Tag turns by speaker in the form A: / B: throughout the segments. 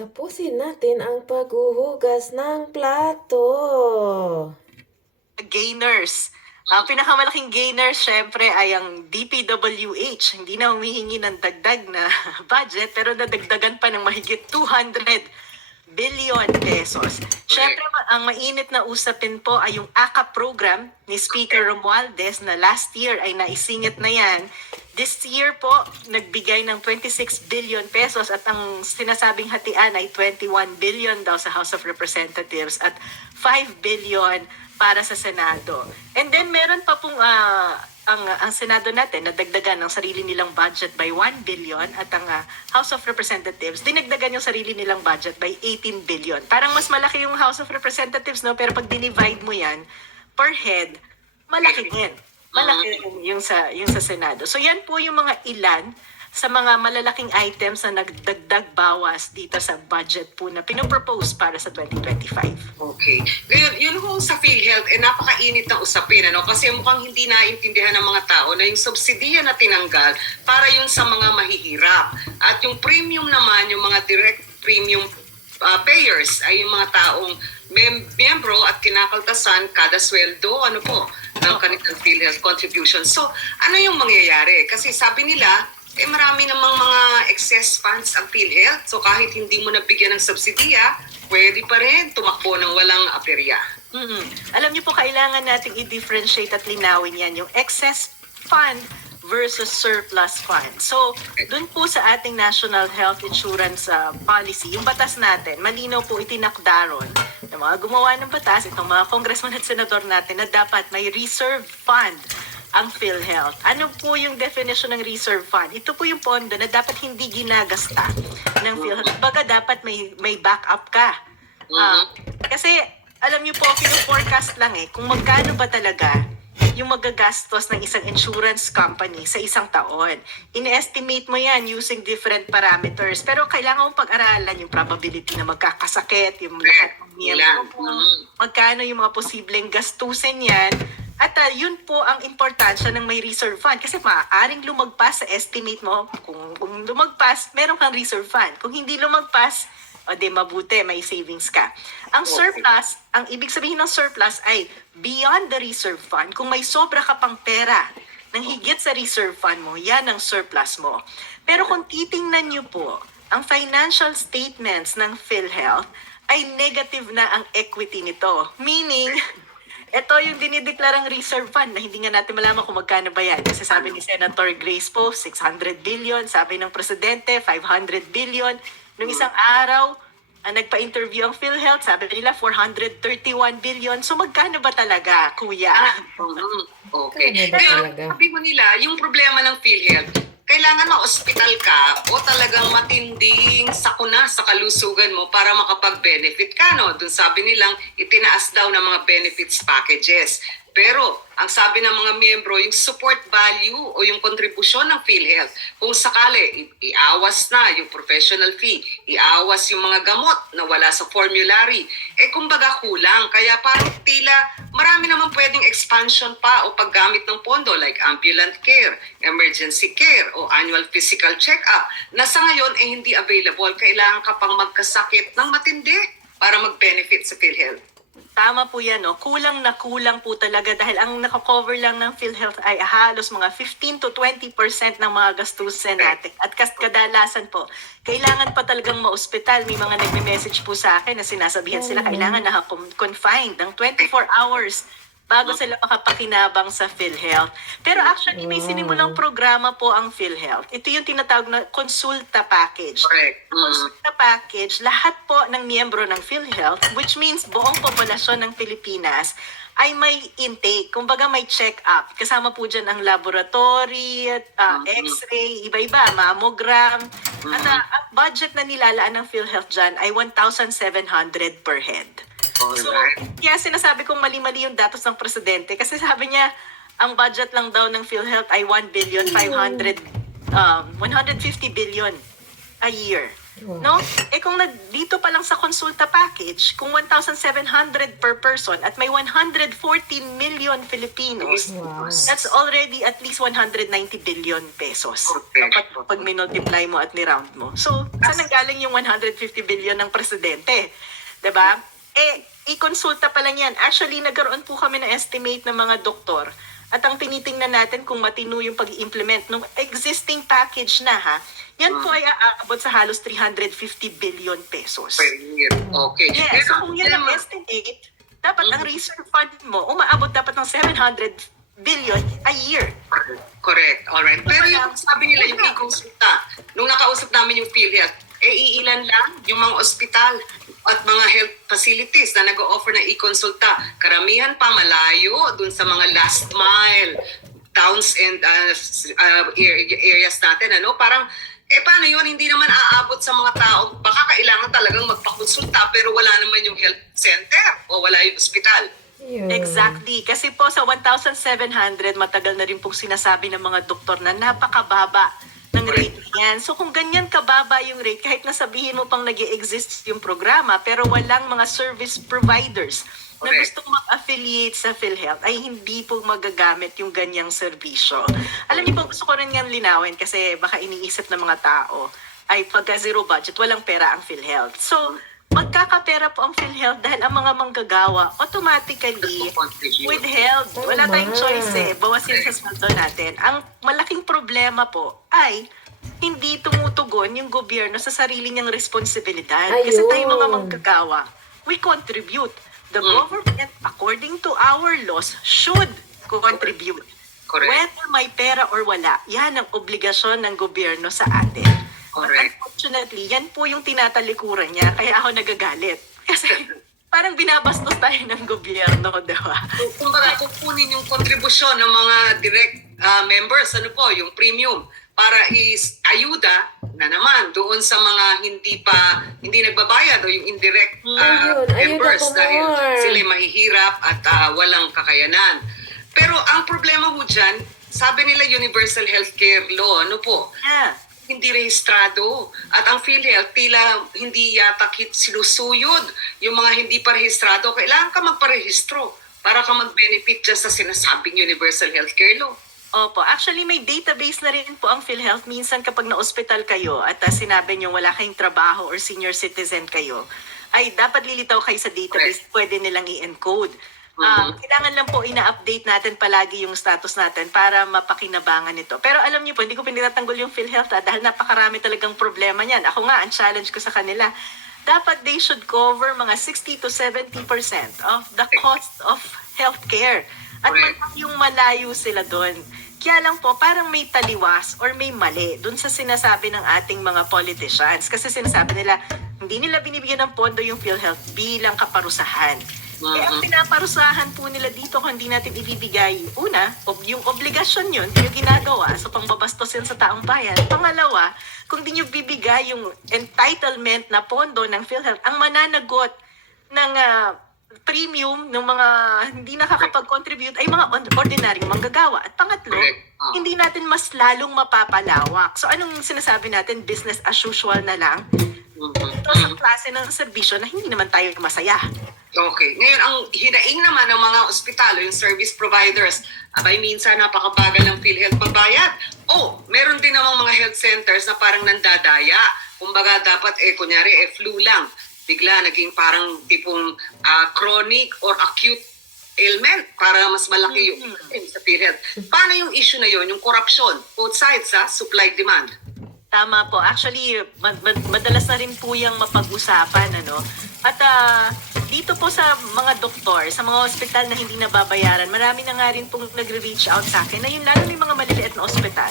A: Tapusin natin ang paghuhugas ng plato.
B: gainers. Ang pinakamalaking gainers, syempre, ay ang DPWH. Hindi na humihingi ng dagdag na budget, pero nadagdagan pa ng mahigit 200 billion pesos. Syempre, ma- ang mainit na usapin po ay yung AKA program ni Speaker Romualdez na last year ay naisingit na yan. This year po, nagbigay ng 26 billion pesos at ang sinasabing hatian ay 21 billion daw sa House of Representatives at 5 billion para sa Senado. And then meron pa pong ah, ang ang Senado natin nadagdagan ng sarili nilang budget by 1 billion at ang ah, House of Representatives dinagdagan yung sarili nilang budget by 18 billion. Parang mas malaki yung House of Representatives no pero pag dinivide mo yan per head malaki din. Malaki din yung sa yung sa Senado. So yan po yung mga ilan sa mga malalaking items na nagdagdag bawas dito sa budget po na pinopropose para sa 2025.
C: Okay. Ngayon, yun ho sa PhilHealth, eh napakainit na usapin, ano? Kasi mukhang hindi naintindihan ng mga tao na yung subsidiya na tinanggal para yun sa mga mahihirap. At yung premium naman, yung mga direct premium uh, payers ay yung mga taong mem- miyembro at kinakaltasan kada sweldo, ano po, ng kanilang PhilHealth contribution. So, ano yung mangyayari? Kasi sabi nila, eh marami namang mga excess funds ang PhilHealth. So kahit hindi mo nabigyan ng subsidiya, pwede pa rin tumakbo ng walang aperya.
B: mm Alam niyo po, kailangan nating i-differentiate at linawin yan, yung excess fund versus surplus fund. So, dun po sa ating National Health Insurance uh, Policy, yung batas natin, malinaw po itinakda ron ng mga gumawa ng batas, itong mga congressman at senador natin, na dapat may reserve fund ang PhilHealth. Ano po yung definition ng reserve fund? Ito po yung pondo na dapat hindi ginagasta ng PhilHealth. Baga dapat may, may backup ka. Ah, kasi alam niyo po, forecast lang eh, kung magkano ba talaga yung magagastos ng isang insurance company sa isang taon. In-estimate mo yan using different parameters. Pero kailangan mong pag-aralan yung probability na magkakasakit, yung lahat ng miyembro mo,
C: Mm.
B: magkano yung mga posibleng gastusin yan. At ah, yun po ang importansya ng may reserve fund. Kasi maaaring lumagpas sa estimate mo. Kung, kung lumagpas, meron kang reserve fund. Kung hindi lumagpas, o de mabuti, may savings ka. Ang
C: Okay.
B: surplus, ang ibig sabihin ng surplus ay beyond the reserve fund. Kung may sobra ka pang pera nang higit sa reserve fund mo, yan ang surplus mo. Pero kung titingnan niyo po, ang financial statements ng PhilHealth ay negative na ang equity nito. Meaning, ito yung dinideklarang reserve fund na hindi nga natin malaman kung magkano ba yan. Kasi sabi ni Senator Grace po, 600 billion. Sabi ng Presidente, 500 billion. Nung isang araw, ang nagpa-interview ang PhilHealth, sabi nila 431 billion. So magkano ba talaga, kuya?
C: Mhm. Okay.
A: Talaga?
C: sabi mo nila, yung problema ng PhilHealth, kailangan ma-hospital ka o talagang matinding sakuna sa kalusugan mo para makapag-benefit ka, no? Doon sabi nilang itinaas daw ng mga benefits packages. Pero, ang sabi ng mga miyembro, yung support value o yung kontribusyon ng PhilHealth, kung sakali, iawas na yung professional fee, iawas yung mga gamot na wala sa formulary, eh kumbaga kulang. Kaya parang tila marami naman pwedeng expansion pa o paggamit ng pondo like ambulant care, emergency care o annual physical check-up na sa ngayon eh hindi available. Kailangan ka pang magkasakit ng matindi para mag-benefit sa PhilHealth.
B: Tama po yan, no? Kulang na kulang po talaga dahil ang nakakover lang ng PhilHealth ay halos mga 15 to 20% ng mga gastusin natin. At kas kadalasan po, kailangan pa talagang ma-hospital. May mga nagme-message po sa akin na sinasabihan sila kailangan naka-confined ng 24 hours bago sila makapakinabang sa PhilHealth. Pero actually, may sinimulang programa po ang PhilHealth. Ito yung tinatawag na konsulta package
C: Correct. Mm.
B: consulta package, lahat po ng miyembro ng PhilHealth, which means buong populasyon ng Pilipinas, ay may intake, kumbaga may check-up. Kasama po dyan ang laboratory, uh, x-ray, iba-iba, mammogram. At uh, ang budget na nilalaan ng PhilHealth dyan ay 1,700 per head. So,
C: Alright.
B: kaya sinasabi kong mali-mali yung datos ng presidente kasi sabi niya, ang budget lang daw ng PhilHealth ay 1 billion 500 um 150 billion a year. No? Eh kung nag, dito pa lang sa consulta package, kung 1,700 per person at may 114 million Filipinos,
A: Wow.
B: that's already at least 190 billion pesos.
C: Okay.
B: Kapag pag minultiply mo at ni-round mo. So, saan nanggaling yung 150 billion ng presidente? 'Di ba? Eh, i-consulta pa lang yan. Actually, nagkaroon po kami ng estimate ng mga doktor at ang tinitingnan natin kung matino yung pag-implement ng existing package na ha, yan po ay aabot sa halos 350 billion pesos.
C: Per year. Okay.
B: Yes, so kung yan ang estimate, dapat ang reserve fund mo, umaabot dapat ng 700 billion a year.
C: Correct. Alright. Pero yung sabi nila, yung e-consulta, nung nakausap namin yung PhilHealth, eh iilan lang yung mga ospital at mga health facilities na nag-offer ng e-consulta. Karamihan pa malayo dun sa mga last mile towns and uh, uh, ar- areas natin. Ano? Parang, eh paano yun? Hindi naman aabot sa mga tao. Baka kailangan talagang magpakonsulta pero wala naman yung health center o wala yung ospital.
A: Yun.
B: Exactly. Kasi po sa 1,700, matagal na rin pong sinasabi ng mga doktor na napakababa ng rate niyan. So kung ganyan kababa yung rate, kahit nasabihin mo pang nag exist yung programa, pero walang mga service providers na
C: Correct.
B: gusto mag-affiliate sa PhilHealth, ay hindi po magagamit yung ganyang serbisyo. Alam niyo po, gusto ko rin yan linawin kasi baka iniisip ng mga tao ay pagka zero budget, walang pera ang PhilHealth. So, magkakapera po ang PhilHealth dahil ang mga manggagawa automatically
C: Contribute.
B: withheld. Wala tayong choice eh. Bawas yan sa sweldo natin. Ang malaking problema po ay hindi tumutugon yung gobyerno sa sarili niyang responsibilidad. Kasi
A: Ayun.
B: tayo mga manggagawa, we contribute. The
C: Mm.
B: government, according to our laws, should contribute.
C: Correct.
B: Whether may pera or wala, yan ang obligasyon ng gobyerno sa atin.
C: Correct.
B: unfortunately, yan po yung tinatalikuran niya, kaya ako nagagalit. Kasi parang binabastos tayo ng gobyerno, di ba?
C: Kumbaga, kukunin yung kontribusyon ng mga direct ah, members, ano po, yung premium, para is ayuda na naman doon sa mga hindi pa, hindi nagbabayad o yung indirect ah,
A: Ayun,
C: members
A: pa
C: dahil
A: more.
C: sila mahihirap at ah, walang kakayanan. Pero ang problema ho dyan, sabi nila Universal Healthcare Law, ano po,
B: Yeah.
C: Hindi rehistrado. At ang PhilHealth, tila hindi yata kit sinusuyod yung mga hindi pa rehistrado. Kailangan ka magparehistro para ka mag-benefit dyan sa sinasabing Universal Healthcare Law.
B: Opo, actually may database na rin po ang PhilHealth. Minsan kapag na-hospital kayo at uh, sinabi nyo wala kayong trabaho or senior citizen kayo, ay dapat lilitaw kayo sa database, pwede nilang i-encode. Um, kailangan lang po ina-update natin palagi yung status natin para mapakinabangan ito. Pero alam niyo po, hindi ko pinitatanggol yung PhilHealth ah, dahil napakarami talagang problema niyan. Ako nga, ang challenge ko sa kanila, dapat they should cover mga 60 to 70% of the cost of healthcare. At yung malayo sila doon. Kaya lang po, parang may taliwas or may mali doon sa sinasabi ng ating mga politicians. Kasi sinasabi nila, hindi nila binibigyan ng pondo yung PhilHealth bilang kaparusahan. Eh, ang pinaparusahan po nila dito kung hindi natin ibibigay, una, ob- yung obligasyon yun, yung ginagawa sa pangbabastos yun sa taong bayan. Pangalawa, kung di nyo bibigay yung entitlement na pondo ng PhilHealth, ang mananagot ng ah, premium ng mga hindi nakakapag-contribute ay mga on- ordinaryong manggagawa. At pangatlo.
C: Ah.
B: hindi natin mas lalong mapapalawak. So anong sinasabi natin, business as usual na lang? Ito sa klase ng serbisyo na hindi naman tayo masaya.
C: Okay. Ngayon, ang hinaing naman ng mga ospital, yung service providers, abay minsan napakabagal ng PhilHealth magbayad. O, meron din namang mga health centers na parang nandadaya. Kumbaga, dapat, eh, kunyari, eh, flu lang. Bigla, naging parang tipong ah, chronic or acute ailment para mas malaki yung sa PhilHealth. Paano yung issue na yon yung corruption? Both sides, ha? Supply-demand.
B: Tama po. Actually, mad- mad- madalas na rin po yung mapag-usapan, ano? At ah, dito po sa mga doktor, sa mga ospital na hindi nababayaran, marami na nga rin pong nagre-reach out sa akin na yun, lalo na yung mga maliliit na ospital,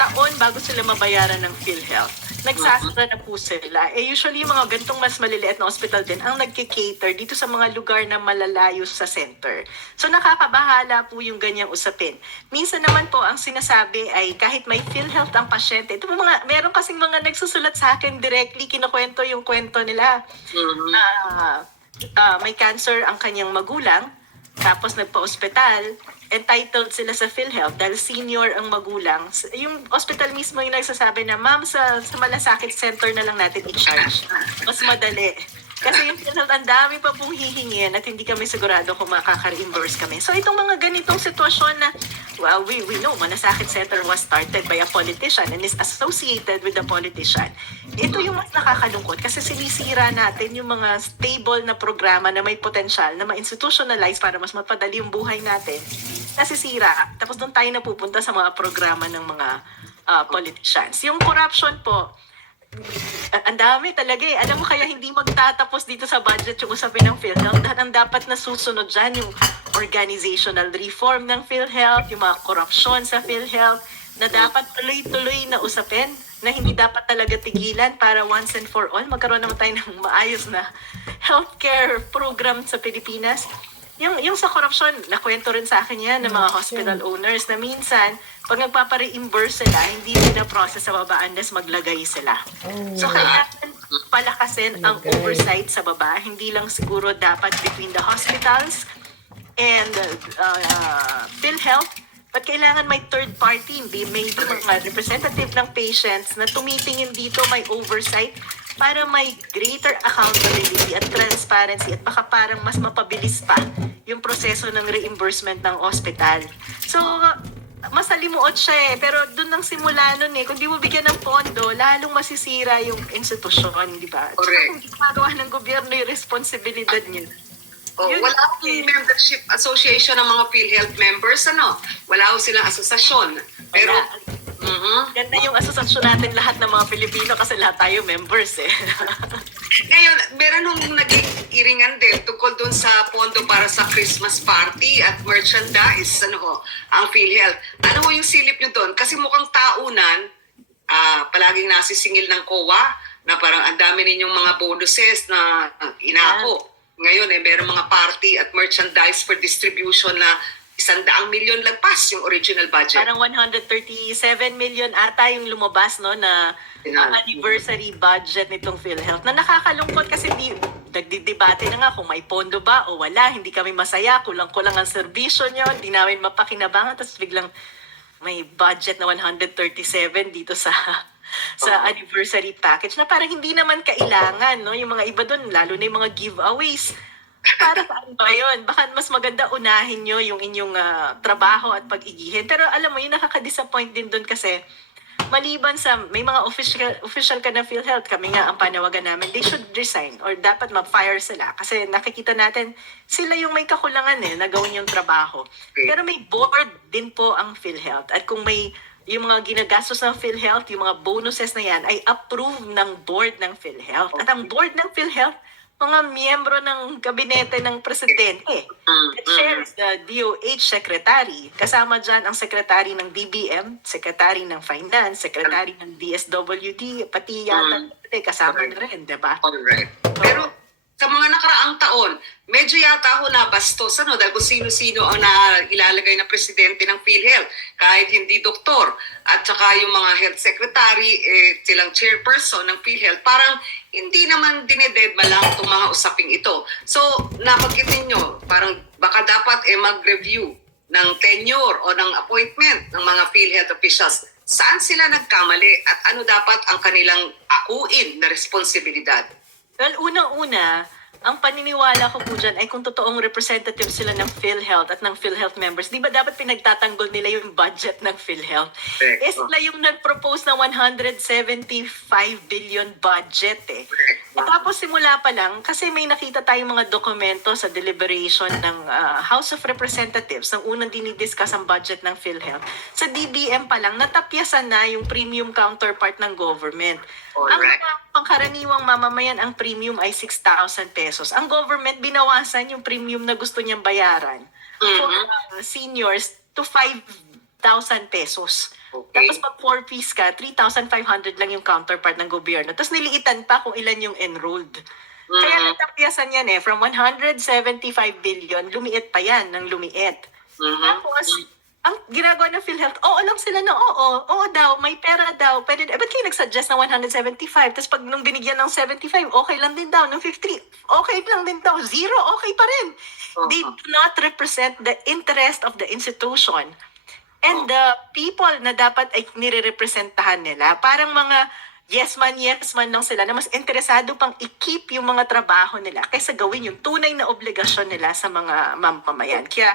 B: taon bago sila mabayaran ng PhilHealth. Nagsasara na po sila. Eh usually yung mga gantong mas maliliit na ospital din ang nagkikater dito sa mga lugar na malalayo sa center. So nakakabahala po yung ganyang usapin. Minsan naman po ang sinasabi ay kahit may PhilHealth ang pasyente, ito po mga, meron kasing mga nagsusulat sa akin directly, kinukwento yung kwento nila. Ah, ah, may cancer ang kanyang magulang tapos nagpa-ospital, entitled sila sa PhilHealth dahil senior ang magulang. Yung hospital mismo yung nagsasabi na, ma'am, sa, sa malasakit center na lang natin i-charge. Mas madali. Kasi ang dami pa pong hihingin at hindi kami sigurado kung makaka-reimburse kami. So itong mga ganitong sitwasyon na, well, we, we know, Malasakit Center was started by a politician and is associated with a politician. Ito yung mas nakakalungkot kasi sinisira natin yung mga stable na programa na may potensyal na ma-institutionalize para mas mapadali yung buhay natin. Nasisira. Tapos doon tayo napupunta sa mga programa ng mga ah, politicians. Yung corruption po, ang dami talaga eh. Alam mo kaya hindi magtatapos dito sa budget yung usapin ng PhilHealth. Dahil ang dapat na susunod dyan yung organizational reform ng PhilHealth, yung mga korupsyon sa PhilHealth, na dapat tuloy-tuloy na usapin na hindi dapat talaga tigilan para once and for all magkaroon naman tayo ng maayos na healthcare program sa Pilipinas. Yung, yung sa korupsyon, nakwento rin sa akin yan ng mga hospital owners na minsan, pag nagpapa-reimburse sila, hindi nila process sa baba unless maglagay sila. So, kailangan palakasin ang oversight sa baba. Hindi lang siguro dapat between the hospitals and uh, uh, PhilHealth, but kailangan may third party, hindi maybe mga representative ng patients na tumitingin dito, may oversight para may greater accountability at transparency at baka parang mas mapabilis pa yung proseso ng reimbursement ng hospital. So, masalimuot siya eh. Pero doon nang simula nun eh. Kung di mo bigyan ng pondo, lalong masisira yung institusyon, di ba?
C: Correct.
B: kung ginagawa ng gobyerno yung responsibilidad niya.
C: Oh,
B: Yun-
C: wala akong membership association ng mga PhilHealth members, ano? Wala ko silang asosasyon. Pero,
B: Wala.
C: Mhm.
B: Ganda yung asosasyon natin lahat ng mga Pilipino kasi lahat tayo members eh.
C: Ngayon, meron nung naging iringan din tungkol dun sa pondo para sa Christmas party at merchandise, ano ho, ang PhilHealth. Ano ho yung silip nyo doon? Kasi mukhang taunan, ah, palaging nasisingil ng COA na parang ang dami ninyong mga bonuses na inako. Ngayon, eh, meron mga party at merchandise for distribution na isang daang milyon lagpas yung original budget.
B: Parang 137 million ata yung lumabas no na
C: Yeah.
B: anniversary budget nitong PhilHealth na nakakalungkot kasi di nagdidebate na nga kung may pondo ba o wala. Hindi kami masaya, kulang-kulang ang serbisyo nyo, hindi namin mapakinabangan, tapos biglang may budget na 137 dito sa sa anniversary package na parang hindi naman kailangan, no? Yung mga iba doon, lalo na yung mga giveaways. Para saan ba yun? Baka mas maganda unahin nyo yung inyong ah, trabaho at pag-igihin. Pero alam mo, yung nakaka-disappoint din doon kasi maliban sa may mga official official ka na PhilHealth, kami nga ang panawagan namin, they should resign or dapat ma-fire sila. Kasi nakikita natin, sila yung may kakulangan eh, na gawin yung trabaho. Pero may board din po ang PhilHealth. At kung may yung mga ginagastos ng PhilHealth, yung mga bonuses na yan, ay approved ng board ng PhilHealth. At ang board ng PhilHealth, mga miyembro ng kabinete ng presidente.
C: Mm,
B: It shares the DOH secretary. Kasama dyan ang secretary ng DBM, secretary ng finance, secretary ng DSWD, pati yata eh, kasama na rin, di ba?
C: Alright. Pero sa mga nakaraang taon, medyo yata ako nabastos ano, dahil kung sino-sino ang na ilalagay na presidente ng PhilHealth, kahit hindi doktor, at saka yung mga health secretary, eh, silang chairperson ng PhilHealth, parang hindi naman dinededma lang itong mga usaping ito. So, nabanggit ninyo, parang baka dapat eh mag-review ng tenure o ng appointment ng mga PhilHealth officials. Saan sila nagkamali at ano dapat ang kanilang akuin na responsibilidad?
B: Well, unang-una, ang paniniwala ko po dyan ay kung totoong representative sila ng PhilHealth at ng PhilHealth members, di ba dapat pinagtatanggol nila yung budget ng PhilHealth?
C: Correct.
B: Eh sila yung nag-propose na 175 billion budget eh. At tapos simula pa lang, kasi may nakita tayong mga dokumento sa deliberation ng ah, House of Representatives nang unang dinidiscuss ang budget ng PhilHealth. Sa DBM pa lang, natapyasan na yung premium counterpart ng government. Ang
C: Alright.
B: mga pangkaraniwang mamamayan, ang premium ay 6,000 pesos. Ang government, binawasan yung premium na gusto niyang bayaran for
C: Mhm.
B: uh, seniors to 5,000 pesos.
C: Okay.
B: Tapos pag 4 piece ka, 3,500 lang yung counterpart ng gobyerno. Tapos niliitan pa kung ilan yung enrolled. Kaya
C: Mhm.
B: natapyasan yan eh, from 175 billion, lumiit pa yan ng lumiit.
C: Mhm.
B: Tapos, ang ginagawa ng PhilHealth, oo lang sila na oo, oo daw, may pera daw, pwede, eh, ba't kayo nag-suggest ng 175? Tapos pag nung binigyan ng 75, okay lang din daw, ng 50, okay lang din daw, zero, okay pa rin. They do not represent the interest of the institution. And the people na dapat ay nire-representahan nila, parang mga yes man, yes man lang sila na mas interesado pang i-keep yung mga trabaho nila kaysa gawin yung tunay na obligasyon nila sa mga mamamayan. Kaya